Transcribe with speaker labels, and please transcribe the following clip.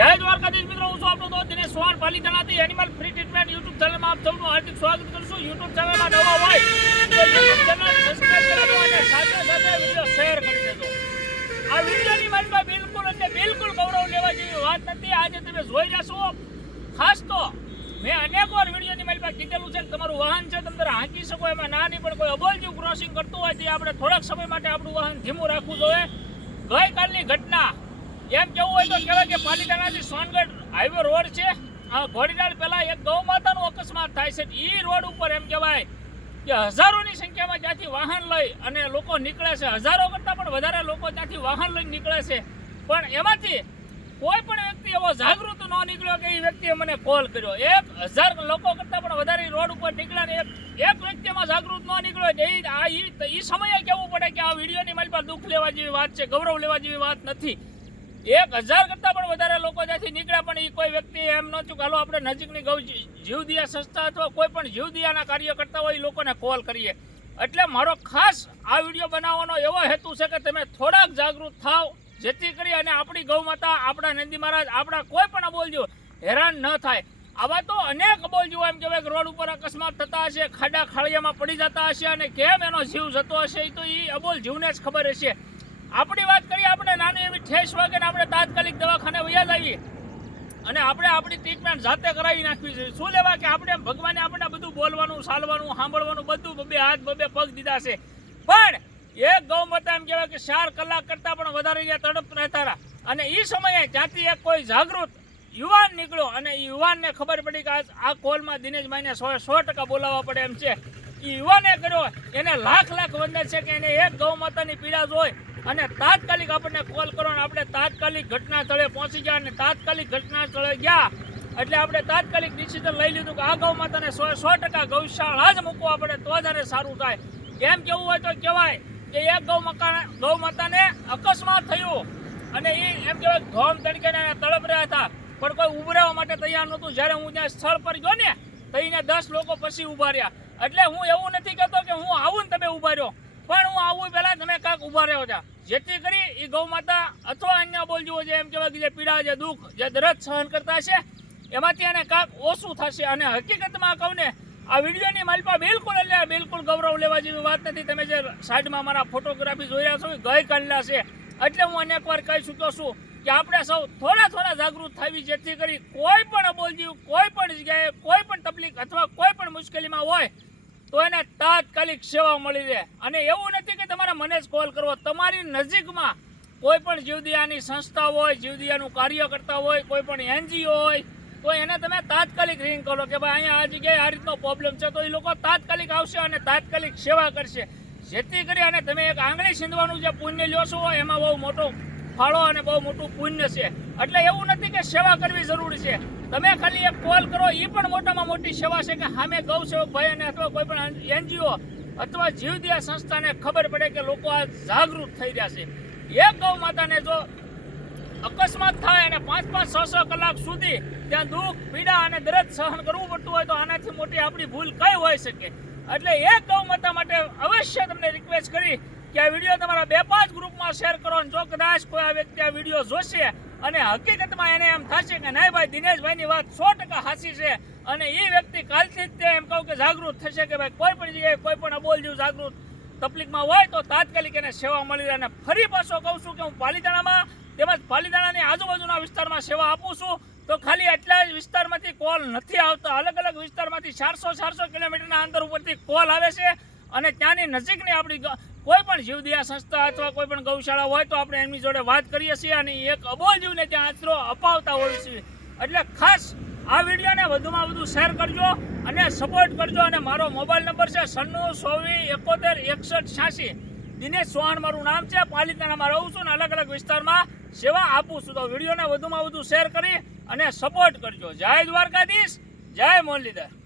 Speaker 1: જય દ્વારકાધીશ મિત્રો, હું છું આપણો દોસ્ત દિનેશ ચૌહાણ પાલીતાણાથી એનિમલ ફ્રી ટ્રીટમેન્ટ યુટ્યુબ ચેનલમાં આપ સૌનું હાર્દિક સ્વાગત કરું છું. યુટ્યુબ ચેનલમાં નવા હોય તો યુટ્યુબ ચેનલ સબસ્ક્રાઇબ કરો અને સાથે સાથે વીડિયો શેર કરી દેજો. આ વિડીયોની મારી બિલકુલ એટલે બિલકુલ ગૌરવ લેવા જેવી વાત નથી. આજે તમે જોઈ જશો ખાસ તો મેં અનેક વાર વિડીયોની મારી પાસે કીધેલું છે કે તમારું વાહન છે તમે તારે હાંકી શકો, એમાં ના નહીં પણ કોઈ અબોલજીવ ક્રોસિંગ કરતું હોય તે આપણે થોડાક સમય માટે આપણું વાહન ધીમું રાખવું જોઈએ. ગઈકાલની ઘટના એમ કેવું હોય તો કહેવાય કે પાલીતાણાથી સોનગઢ હાઈવે રોડ છે. આ ઘોડીનાળ પહેલા એક ગૌ માતાનો અકસ્માત થાય છે. એ રોડ ઉપર એમ કહેવાય કે હજારોની સંખ્યામાં ત્યાંથી વાહન લઈ અને લોકો નીકળે છે. હજારો કરતાં પણ વધારે લોકો ત્યાંથી વાહન લઈને નીકળે છે. પણ એમાંથી કોઈ પણ વ્યક્તિ એવો જાગૃત ન નીકળ્યો કે એ વ્યક્તિએ મને કોલ કર્યો. એક હજાર લોકો કરતાં પણ વધારે રોડ ઉપર નીકળ્યા ને એક વ્યક્તિમાં જાગૃત ન નીકળ્યો એ આ ઈ સમયે કહેવું પડે કે આ વિડીયોની મારી પાસે દુઃખ લેવા જેવી વાત છે, ગૌરવ લેવા જેવી વાત નથી. એક હજાર કરતાં પણ વધારે લોકો ત્યાંથી નીકળ્યા, પણ એ કોઈ વ્યક્તિ એમ નહોતું કે હાલો, આપણે નજીકની ગૌ જીવદિયા સંસ્થા અથવા કોઈ પણ જીવદિયાના કાર્ય કરતા હોય એ લોકોને કોલ કરીએ. એટલે મારો ખાસ આ વીડિયો બનાવવાનો એવો હેતુ છે કે તમે થોડાક જાગૃત થાવ, જેથી કરી અને આપણી ગૌ માતા, આપણા નંદી મહારાજ, આપણા કોઈ પણ અબોલજીવ હેરાન ન થાય. આવા તો અનેક અબોલજીઓ એમ કહેવાય રોડ ઉપર અકસ્માત થતા હશે, ખાડા ખાળિયામાં પડી જતા હશે અને કેમ એનો જીવ જતો હશે એ તો એ અબોલ જીવને જ ખબર હશે. આપણી વાત કરીએ આપણે નાની એવી ઠેસ વાગે આપણે તાત્કાલિક દવાખાને વયા જઈએ. અને આપણે આપણી ટ્રીટમેન્ટ જાતે કરાવી નાખવી જોઈએ. શું લેવા કે આપણે ભગવાને આપણે બધું બોલવાનું ચાલવાનું સાંભળવાનું, બધું બબે હાથ, બબે પગ દીધા છે. પણ એક ગૌ માતા એમ કહેવાય કે ચાર કલાક કરતાં પણ વધારે અહીંયા તડપ રહેતા હતા અને એ સમયે ત્યાંથી એક કોઈ જાગૃત યુવાન નીકળ્યો અને એ યુવાનને ખબર પડી કે આ- કોલમાં દિનેશભાઈને સો સો ટકા બોલાવવા પડે એમ છે. એ યુવાને કર્યો, એને લાખ લાખ વંદન છે કે એને એક ગૌ માતાની પીડા જોઈ અને તાત્કાલિક આપણને કોલ કરો અને આપણે તાત્કાલિક ઘટના સ્થળે પહોંચી ગયા અને તાત્કાલિક ઘટના સ્થળે ગયા. એટલે આપણે તાત્કાલિક ડિસિઝન લઈ લીધું કે આ ગૌ માતાને સો સો ટકા ગૌશાળા જ મૂકવા પડે તો જ સારું થાય. એમ કેવું હોય તો કહેવાય કે એક ગૌ મકાન ગૌ માતાને અકસ્માત થયું. અને એ એમ કહેવાય ધોમ તરીકે ને તડપ રહ્યા હતા. પણ કોઈ ઉભરાવા માટે તૈયાર નહોતું. જ્યારે હું ત્યાં સ્થળ પર ગયો ને, તો અહીંયા દસ લોકો પછી ઊભા રહ્યા. એટલે હું એવું નથી કહેતો કે હું આવું ને તમે ઊભા રહ્યો. પણ હું આવું પહેલા તમે કાંક ઊભા રહ્યો હતા જેથી કરી એ ગૌ માતા અથવા અન્ય બોલજીવો જે એમ કહેવાય કે જે પીડા, જે દુઃખ, જે દરદ સહન કરતા છે એમાંથી એને કાંક ઓછું થશે. અને હકીકતમાં કહું આ વિડીયોની મારી બિલકુલ એટલે બિલકુલ ગૌરવ લેવા જેવી વાત નથી. તમે જે સાઈડમાં મારા ફોટોગ્રાફી જોઈ રહ્યા છો એ ગઈકાલના છે. એટલે હું અનેક વાર કહી ચૂક્યો છું કે આપણે સૌ થોડા થોડા જાગૃત થવી, જેથી કરી કોઈ પણ અબોલજીવ, કોઈ પણ જગ્યાએ કોઈ પણ તકલીફ અથવા કોઈ પણ મુશ્કેલીમાં હોય તો એને તાત્કાલિક સેવા મળી રહે. અને એવું નથી કે તમારે મને જ કોલ કરવો. તમારી નજીકમાં કોઈ પણ જીવદિયાની સંસ્થા હોય, જીવદિયાનું કાર્ય કરતા હોય, કોઈ પણ એનજીઓ હોય, તો એને તમે તાત્કાલિક રિંગ કરો કે ભાઈ અહીંયા આ જગ્યાએ આ રીતનો પ્રોબ્લેમ છે. તો એ લોકો તાત્કાલિક આવશે અને તાત્કાલિક સેવા કરશે. જેથી કરી અને તમે એક આંગળી છીંધવાનું જે પુણ્ય લ્યો છો, એમાં બહુ મોટો ફાળો અને બહુ મોટું પુણ્ય છે. એટલે એવું નથી કે સેવા કરવી જરૂરી છે. તમે ખાલી એક કોલ કરો એ પણ મોટામાં મોટી સેવા છે કે સામે ગૌ સેવક ભાઈ અને અથવા કોઈ પણ એનજીઓ અથવા જીવદયા સંસ્થાને ખબર પડે કે લોકો આ જાગૃત થઈ રહ્યા છે. એક ગૌ માતાને જો અકસ્માત થાય અને પાંચ પાંચ છ છ કલાક સુધી ત્યાં દુઃખ, પીડા અને દર્દ સહન કરવું પડતું હોય તો આનાથી મોટી આપણી ભૂલ કઈ હોઈ શકે? એટલે એક ગૌ માતા માટે અવશ્ય તમને રિક્વેસ્ટ કરી કે આ વીડિયો તમારા બે પાંચ ગ્રુપમાં શેર કરો અને જો કદાચ કોઈ આ વ્યક્તિ આ વીડિયો જોશે અને હકીકતમાં એને એમ થશે કે નહીં ભાઈ, દિનેશભાઈની વાત સો ટકા સાચી છે અને એ વ્યક્તિ કાલથી જ તે એમ કહું કે જાગૃત થશે કે ભાઈ, કોઈ પણ જગ્યાએ કોઈ પણ અબોલ જેવું જાગૃત તકલીફમાં હોય તો તાત્કાલિક એને સેવા મળી રહે અને ફરી પાછો કહું છું કે હું પાલીતાણામાં તેમજ પાલીતાણાની આજુબાજુના વિસ્તારમાં સેવા આપું છું. તો ખાલી એટલા જ વિસ્તારમાંથી કોલ નથી આવતા. અલગ અલગ વિસ્તારમાંથી ચારસો ચારસો કિલોમીટરના અંતર ઉપરથી કોલ આવે છે અને ત્યાંની નજીકની આપણી કોઈ પણ જીવદયા સંસ્થા અથવા કોઈ પણ ગૌશાળા હોય તો આપણે એમની જોડે વાત કરીએ છીએ અને એક અબોલ જીવને ત્યાં આશરો અપાવતા હોઈએ છીએ એટલે ખાસ આ વિડીયોને વધુમાં વધુ શેર કરજો અને સપોર્ટ કરજો અને મારો મોબાઈલ નંબર છે સન્નું ચોવીસ એકોતેર એકસઠ છ્યાસી. દિનેશ ચૌહાણ મારું નામ છે પાલિતાણામાં રહું છું ને અલગ અલગ વિસ્તારમાં સેવા આપું છું. તો વિડીયોને વધુમાં વધુ શેર કરી અને સપોર્ટ કરજો. જય દ્વારકાધીશ, જય મુરલીધર.